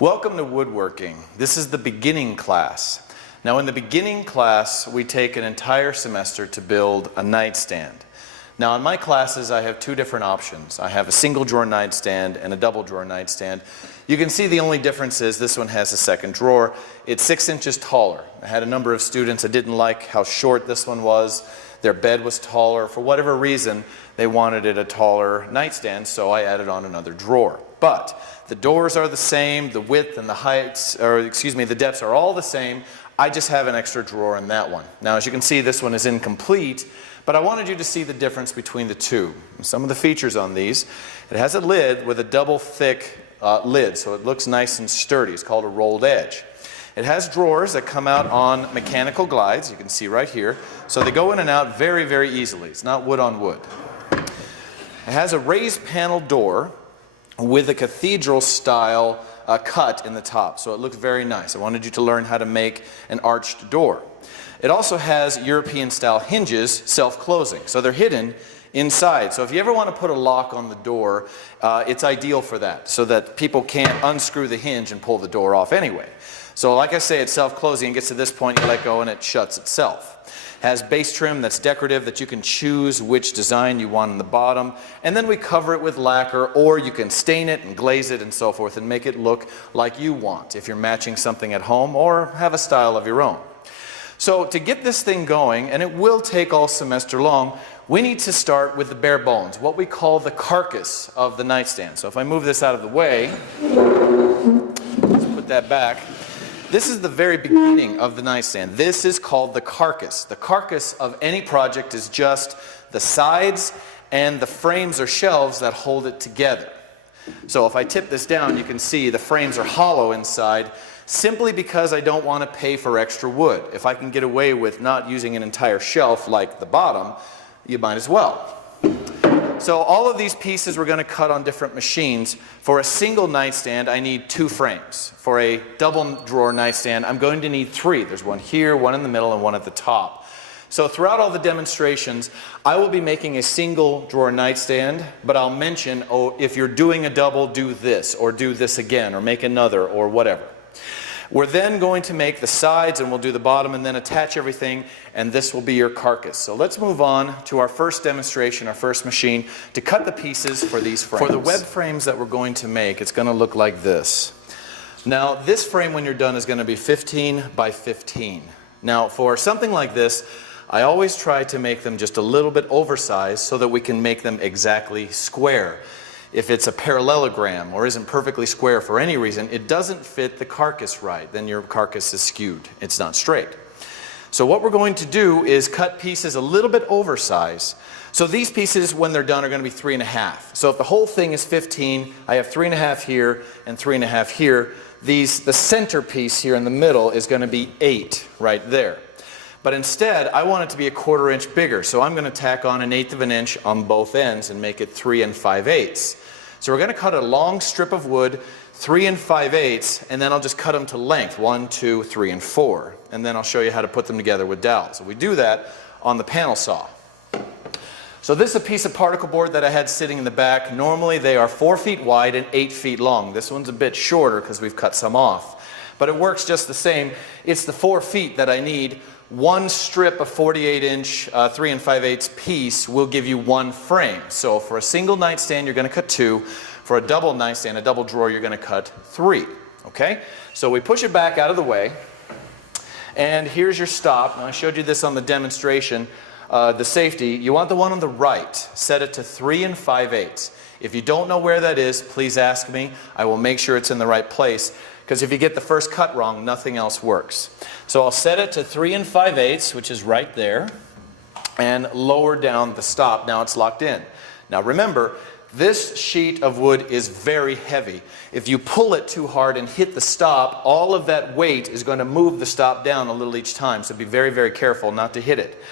Welcome to woodworking. This is the beginning class. Now in the beginning class, we take an entire semester to build a nightstand. Now in my classes, I have two different options. I have a single drawer nightstand and a double drawer nightstand. You can see the only difference is this one has a second drawer. It's 6 inches taller. I had a number of students that didn't like how short this one was. Their bed was taller. For whatever reason, they wanted it a taller nightstand, so I added on another drawer. But the doors are the same, the width and the heights, or excuse me, the depths are all the same. I just have an extra drawer in that one. Now as you can see, this one is incomplete, but I wanted you to see the difference between the two. Some of the features on these: it has a lid with a double thick lid, so it looks nice and sturdy. It's called a rolled edge. It has drawers that come out on mechanical glides, you can see right here, so they go in and out very, very easily. It's not wood on wood. It has a raised panel door with a cathedral style cut in the top, so it looks very nice. I wanted you to learn how to make an arched door. It also has European style hinges, self-closing, so they're hidden inside. So if you ever want to put a lock on the door, it's ideal for that, so that people can't unscrew the hinge and pull the door off anyway. So like I say, it's self-closing. It gets to this point, you let go and it shuts itself. Has base trim that's decorative, that you can choose which design you want on the bottom, and then we cover it with lacquer, or you can stain it and glaze it and so forth and make it look like you want if you're matching something at home or have a style of your own. So to get this thing going, and it will take all semester long, we need to start with the bare bones, what we call the carcass of the nightstand. So if I move this out of the way, let's put that back. This is the very beginning of the nightstand. This is called the carcass. The carcass of any project is just the sides and the frames or shelves that hold it together. So if I tip this down, you can see the frames are hollow inside, simply because I don't want to pay for extra wood. If I can get away with not using an entire shelf like the bottom, you might as well. So all of these pieces we're going to cut on different machines. For a single nightstand, I need 2 frames. For a double drawer nightstand, I'm going to need 3. There's one here, one in the middle, and one at the top. So throughout all the demonstrations, I will be making a single drawer nightstand, but I'll mention, oh, if you're doing a double, do this, or do this again, or make another, or whatever. We're then going to make the sides, and we'll do the bottom, and then attach everything, and this will be your carcass. So let's move on to our first demonstration, our first machine, to cut the pieces for these frames. For the web frames that we're going to make, it's going to look like this. Now, this frame, when you're done, is going to be 15 by 15. Now, for something like this, I always try to make them just a little bit oversized so that we can make them exactly square. If it's a parallelogram or isn't perfectly square for any reason, it doesn't fit the carcass right. Then your carcass is skewed. It's not straight. So what we're going to do is cut pieces a little bit oversized. So these pieces, when they're done, are going to be 3.5. So if the whole thing is 15, I have 3.5 here and 3.5 here. The center piece here in the middle is going to be 8 right there. But instead, I want it to be a 1/4 inch bigger, so I'm going to tack on 1/8 of an inch on both ends and make it 3 5/8. So we're going to cut a long strip of wood, 3 5/8, and then I'll just cut them to length, 1, 2, 3, and 4. And then I'll show you how to put them together with dowels. So we do that on the panel saw. So this is a piece of particle board that I had sitting in the back. Normally they are 4 feet wide and 8 feet long. This one's a bit shorter because we've cut some off. But it works just the same. It's the 4 feet that I need. One strip of 48-inch 3 5/8 piece will give you 1 frame. So for a single nightstand, you're going to cut 2. For a double nightstand, a double drawer, you're going to cut 3. Okay? So we push it back out of the way. And here's your stop. Now, I showed you this on the demonstration. The safety, you want the one on the right. Set it to 3 5/8. If you don't know where that is, please ask me. I will make sure it's in the right place. Because if you get the first cut wrong, nothing else works. So I'll set it to 3 5/8, which is right there, and lower down the stop. Now it's locked in. Now remember, this sheet of wood is very heavy. If you pull it too hard and hit the stop, all of that weight is going to move the stop down a little each time. So be very, very careful not to hit it.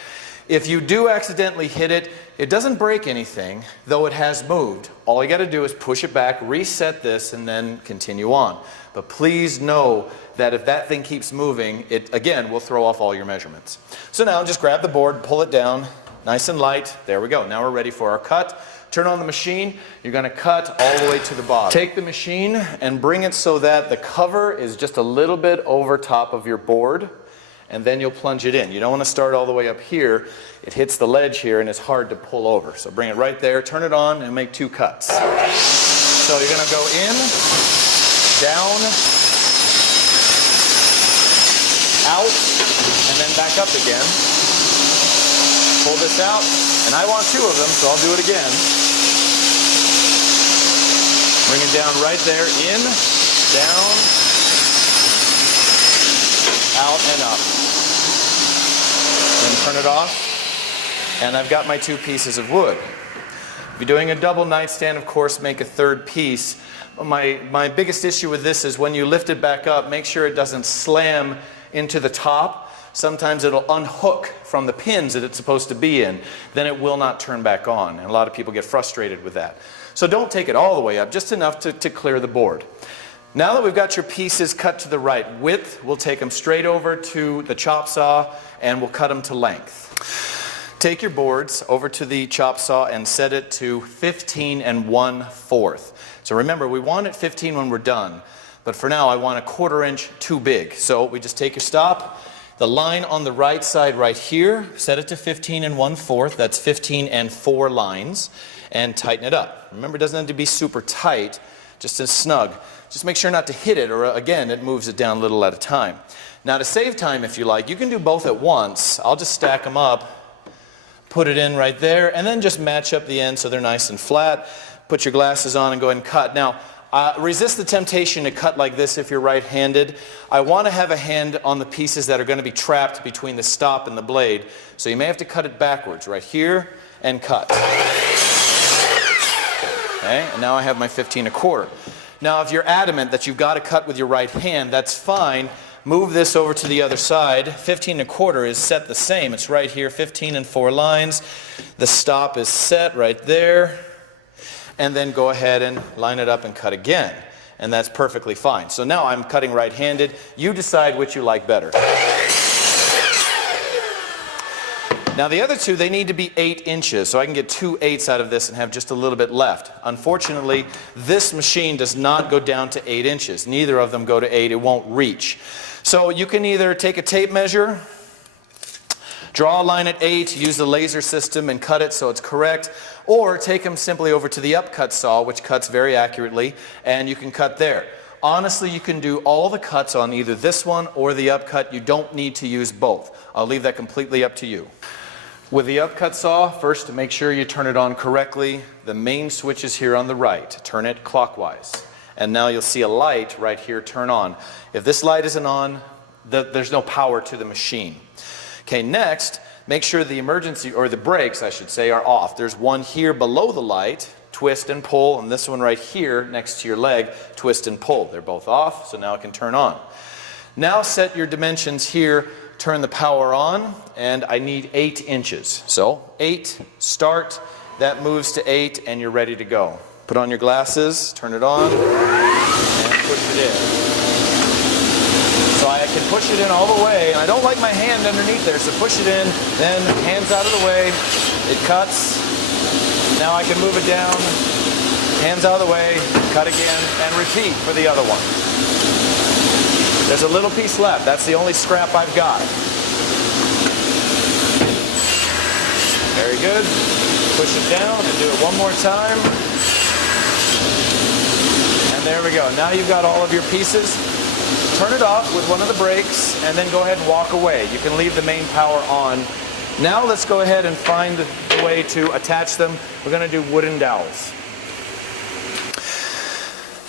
If you do accidentally hit it, it doesn't break anything, though it has moved. All you got to do is push it back, reset this, and then continue on. But please know that if that thing keeps moving, it again will throw off all your measurements. So now just grab the board, pull it down, Nice and light. There we go. Now we're ready for our cut. Turn on the machine. You're going to cut all the way to the bottom. Take the machine and bring it so that the cover is just a little bit over top of your board, and then you'll plunge it in. You don't want to start all the way up here. It hits the ledge here and it's hard to pull over. So bring it right there, turn it on, and make 2 cuts. So you're going to go in, down, out, and then back up again. Pull this out, and I want 2 of them, so I'll do it again. Bring it down right there, in, down, out, and up. Then turn it off, and I've got my 2 pieces of wood. If you're doing a double nightstand, of course, make a 3rd piece. My biggest issue with this is when you lift it back up, make sure it doesn't slam into the top. Sometimes it'll unhook from the pins that it's supposed to be in. Then it will not turn back on, and a lot of people get frustrated with that. So don't take it all the way up, just enough to clear the board. Now that we've got your pieces cut to the right width, we'll take them straight over to the chop saw and we'll cut them to length. Take your boards over to the chop saw and set it to 15 1/4. So remember, we want it 15 when we're done, but for now I want 1/4 inch too big. So we just take your stop, the line on the right side right here, set it to 15 1/4, that's 15 4 lines, and tighten it up. Remember, it doesn't have to be super tight, just as snug. Just make sure not to hit it, or again, it moves it down a little at a time. Now to save time, if you like, you can do both at once. I'll just stack them up, put it in right there, and then just match up the ends so they're nice and flat. Put your glasses on and go ahead and cut. Now, resist the temptation to cut like this if you're right-handed. I want to have a hand on the pieces that are going to be trapped between the stop and the blade, so you may have to cut it backwards, right here, and cut. Okay, and now I have my 15 1/4. Now, if you're adamant that you've got to cut with your right hand, that's fine. Move this over to the other side. 15 1/4 is set the same. It's right here, 15 4 lines. The stop is set right there. And then go ahead and line it up and cut again. And that's perfectly fine. So now I'm cutting right-handed. You decide which you like better. Now the other 2, they need to be 8 inches, so I can get 2 8s out of this and have just a little bit left. Unfortunately, this machine does not go down to 8 inches. Neither of them go to 8. It won't reach. So you can either take a tape measure, draw a line at 8, use the laser system and cut it so it's correct, or take them simply over to the upcut saw, which cuts very accurately, and you can cut there. Honestly, you can do all the cuts on either this one or the upcut. You don't need to use both. I'll leave that completely up to you. With the upcut saw, first make sure you turn it on correctly. The main switch is here on the right. Turn it clockwise. And now you'll see a light right here turn on. If this light isn't on, there's no power to the machine. Okay, next, make sure the emergency, or the brakes I should say, are off. There's one here below the light, twist and pull, and this one right here next to your leg, twist and pull. They're both off, so now it can turn on. Now set your dimensions here, turn the power on, and I need 8 inches. So 8, start, that moves to 8, and you're ready to go. Put on your glasses, turn it on, and push it in. So I can push it in all the way, and I don't like my hand underneath there, so push it in, then hands out of the way, it cuts. Now I can move it down, hands out of the way, cut again, and repeat for the other one. There's a little piece left. That's the only scrap I've got. Very good. Push it down and do it one more time. And there we go. Now you've got all of your pieces. Turn it off with one of the brakes and then go ahead and walk away. You can leave the main power on. Now let's go ahead and find a way to attach them. We're going to do wooden dowels.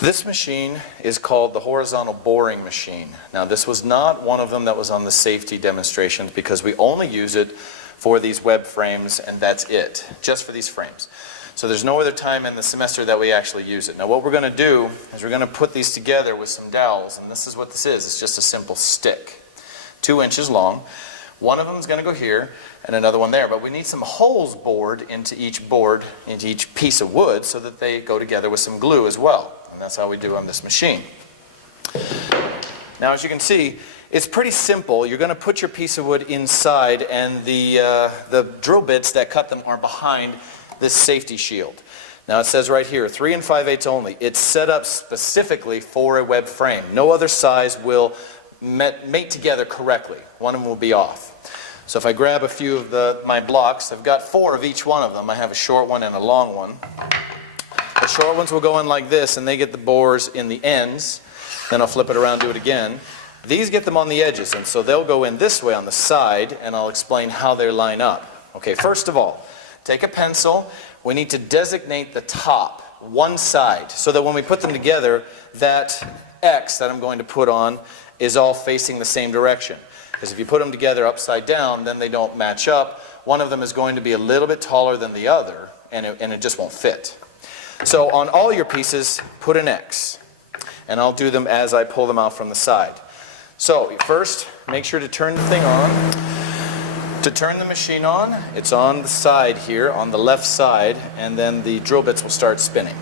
This machine is called the horizontal boring machine. Now this was not one of them that was on the safety demonstrations because we only use it for these web frames and that's it, just for these frames. So there's no other time in the semester that we actually use it. Now what we're going to do is we're going to put these together with some dowels, and this is what this is. It's just a simple stick, 2 inches long. One of them is going to go here and another one there, but we need some holes bored into each piece of wood so that they go together with some glue as well. And that's how we do on this machine. Now as you can see, It's pretty simple. You're going to put your piece of wood inside, and the drill bits that cut them are behind this safety shield. Now it says right here, 3 5/8 only. It's set up specifically for a web frame. No other size will mate together correctly. One of them will be off. So if I grab a few of my blocks, I've got 4 of each one of them. I have a short one and a long one. The short ones will go in like this, and they get the bores in the ends. Then I'll flip it around, do it again. These get them on the edges, and so they'll go in this way on the side, and I'll explain how they line up. Okay, first of all, take a pencil. We need to designate the top, one side, so that when we put them together, that X that I'm going to put on is all facing the same direction. Because if you put them together upside down, then they don't match up. One of them is going to be a little bit taller than the other, and it just won't fit. So on all your pieces, put an X. And I'll do them as I pull them out from the side. So first, make sure to turn the thing on. To turn the machine on, it's on the side here, on the left side, and then the drill bits will start spinning.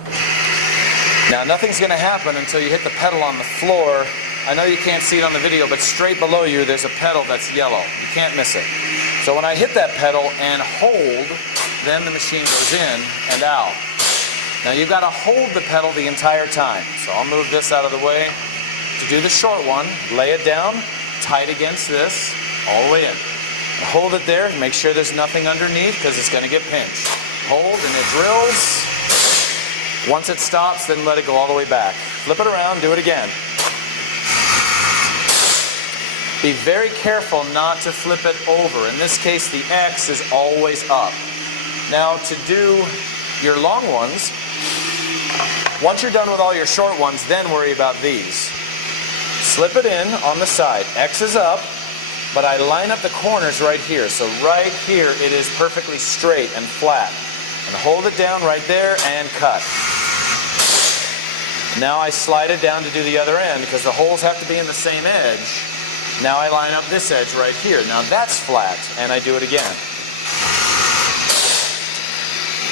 Now nothing's going to happen until you hit the pedal on the floor. I know you can't see it on the video, but straight below you there's a pedal that's yellow. You can't miss it. So when I hit that pedal and hold, then the machine goes in and out. Now you've got to hold the pedal the entire time. So I'll move this out of the way. To do the short one, lay it down tight against this, all the way in. Hold it there, make sure there's nothing underneath because it's going to get pinched. Hold and it drills. Once it stops, then let it go all the way back. Flip it around, do it again. Be very careful not to flip it over. In this case, the X is always up. Now to do your long ones, once you're done with all your short ones, then worry about these. Slip it in on the side. X is up, but I line up the corners right here. So right here it is perfectly straight and flat. And hold it down right there and cut. Now I slide it down to do the other end because the holes have to be in the same edge. Now I line up this edge right here. Now that's flat, and I do it again.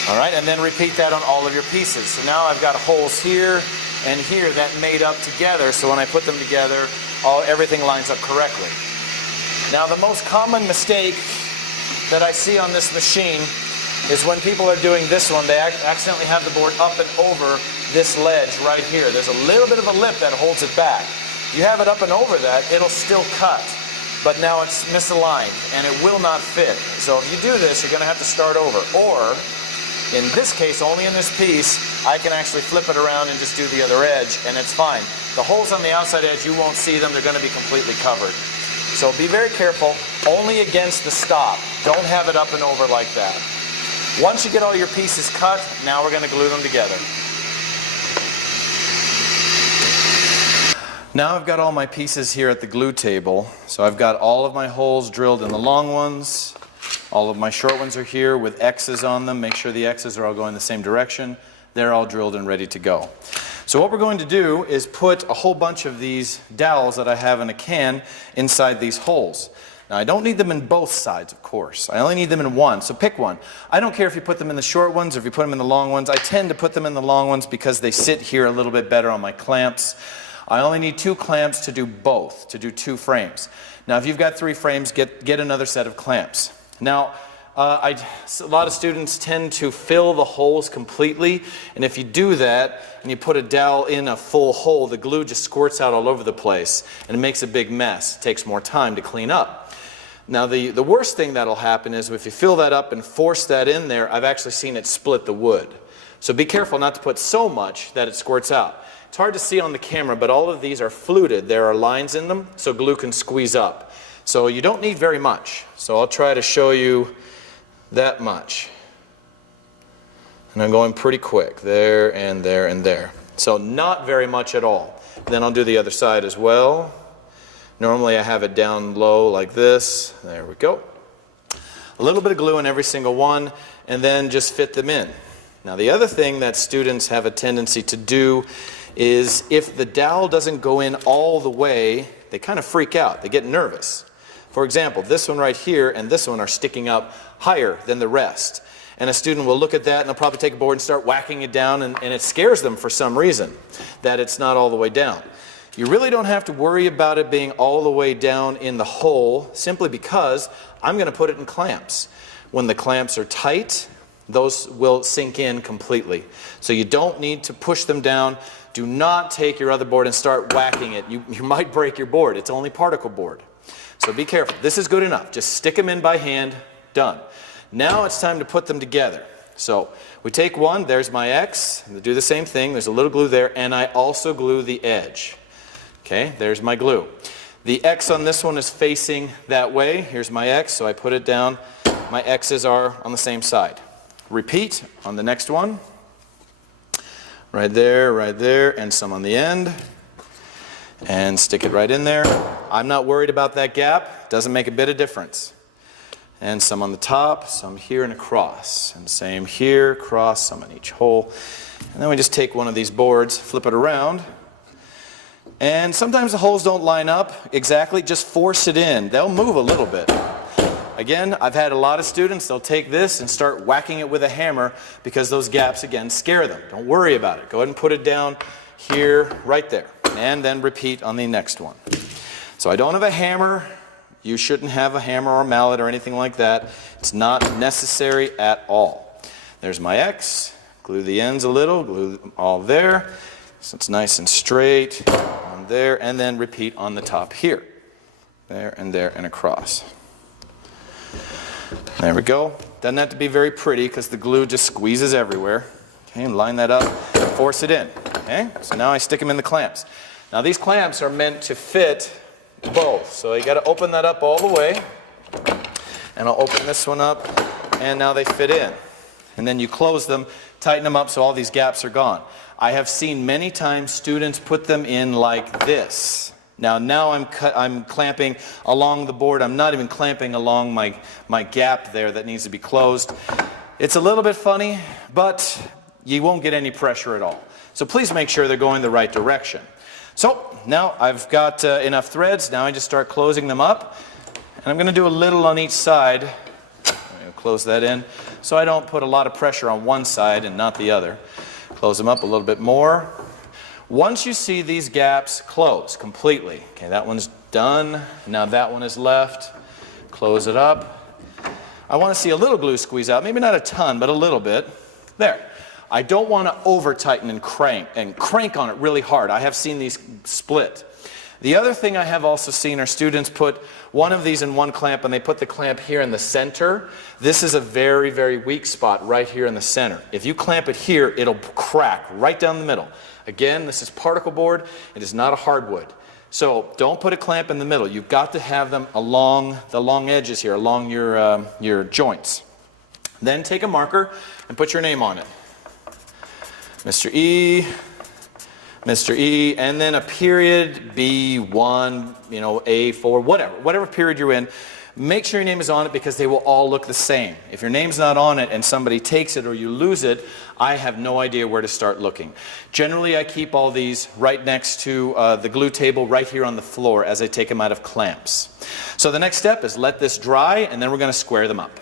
All right, and then repeat that on all of your pieces. So now I've got holes here and here that made up together, so when I put them together, everything lines up correctly. Now the most common mistake that I see on this machine is when people are doing this one, they accidentally have the board up and over this ledge right here. There's a little bit of a lip that holds it back. You have it up and over that, it'll still cut, but now it's misaligned and it will not fit. So if you do this, you're going to have to start over. Or, in this case, only in this piece, I can actually flip it around and just do the other edge, and it's fine. The holes on the outside edge, you won't see them. They're going to be completely covered. So be very careful, only against the stop. Don't have it up and over like that. Once you get all your pieces cut, now we're going to glue them together. Now I've got all my pieces here at the glue table. So I've got all of my holes drilled in the long ones. All of my short ones are here with X's on them. Make sure the X's are all going the same direction. They're all drilled and ready to go. So what we're going to do is put a whole bunch of these dowels that I have in a can inside these holes. Now I don't need them in both sides, of course. I only need them in one, so pick one. I don't care if you put them in the short ones or if you put them in the long ones. I tend to put them in the long ones because they sit here a little bit better on my clamps. I only need 2 clamps to do both, to do 2 frames. Now if you've got 3 frames, get another set of clamps. Now, a lot of students tend to fill the holes completely, and if you do that and you put a dowel in a full hole, the glue just squirts out all over the place and it makes a big mess. It takes more time to clean up. Now the worst thing that'll happen is if you fill that up and force that in there, I've actually seen it split the wood. So be careful not to put so much that it squirts out. It's hard to see on the camera, but all of these are fluted. There are lines in them, so glue can squeeze up. So you don't need very much. So I'll try to show you that much. And I'm going pretty quick. There and there and there. So not very much at all. Then I'll do the other side as well. Normally I have it down low like this. There we go. A little bit of glue in every single one, and then just fit them in. Now the other thing that students have a tendency to do is if the dowel doesn't go in all the way, they kind of freak out. They get nervous. For example, this one right here and this one are sticking up higher than the rest. And a student will look at that and they'll probably take a board and start whacking it down, and it scares them for some reason that it's not all the way down. You really don't have to worry about it being all the way down in the hole, simply because I'm going to put it in clamps. When the clamps are tight, those will sink in completely. So you don't need to push them down. Do not take your other board and start whacking it. You might break your board. It's only particle board. So be careful. This is good enough. Just stick them in by hand. Done. Now it's time to put them together. So we take one. There's my X. And do the same thing. There's a little glue there. And I also glue the edge. Okay, there's my glue. The X on this one is facing that way. Here's my X, so I put it down. My X's are on the same side. Repeat on the next one. Right there, and some on the end. And stick it right in there. I'm not worried about that gap. Doesn't make a bit of difference. And some on the top, some here and across. And same here, across, some in each hole. And then we just take one of these boards, flip it around. And sometimes the holes don't line up exactly, just force it in. They'll move a little bit. Again, I've had a lot of students, they'll take this and start whacking it with a hammer because those gaps, again, scare them. Don't worry about it. Go ahead and put it down here, right there. And then repeat on the next one. So I don't have a hammer. You shouldn't have a hammer or mallet or anything like that. It's not necessary at all. There's my X. Glue the ends a little, glue them all there. So it's nice and straight on there, and then repeat on the top here. There and across. There we go. Doesn't have to be very pretty because the glue just squeezes everywhere. Okay, and line that up, force it in. Okay, so now I stick them in the clamps. Now these clamps are meant to fit both. So you got to open that up all the way. And I'll open this one up, and now they fit in. And then you close them, tighten them up so all these gaps are gone. I have seen many times students put them in like this. Now I'm clamping along the board. I'm not even clamping along my gap there that needs to be closed. It's a little bit funny, but you won't get any pressure at all. So please make sure they're going the right direction. So now I've got enough threads. Now I just start closing them up. And I'm going to do a little on each side. Close that in so I don't put a lot of pressure on one side and not the other. Close them up a little bit more. Once you see these gaps close completely, okay, that one's done. Now that one is left. Close it up. I want to see a little glue squeeze out, maybe not a ton, but a little bit. There. I don't want to over tighten and crank on it really hard. I have seen these split. The other thing I have also seen are students put one of these in one clamp and they put the clamp here in the center. This is a very, very weak spot right here in the center. If you clamp it here, it'll crack right down the middle. Again, this is particle board. It is not a hardwood. So don't put a clamp in the middle. You've got to have them along the long edges here, along your joints. Then take a marker and put your name on it. Mr. E, Mr. E, and then a period, B1, A4, whatever period you're in. Make sure your name is on it because they will all look the same. If your name's not on it and somebody takes it or you lose it, I have no idea where to start looking. Generally, I keep all these right next to the glue table right here on the floor as I take them out of clamps. So the next step is let this dry and then we're going to square them up.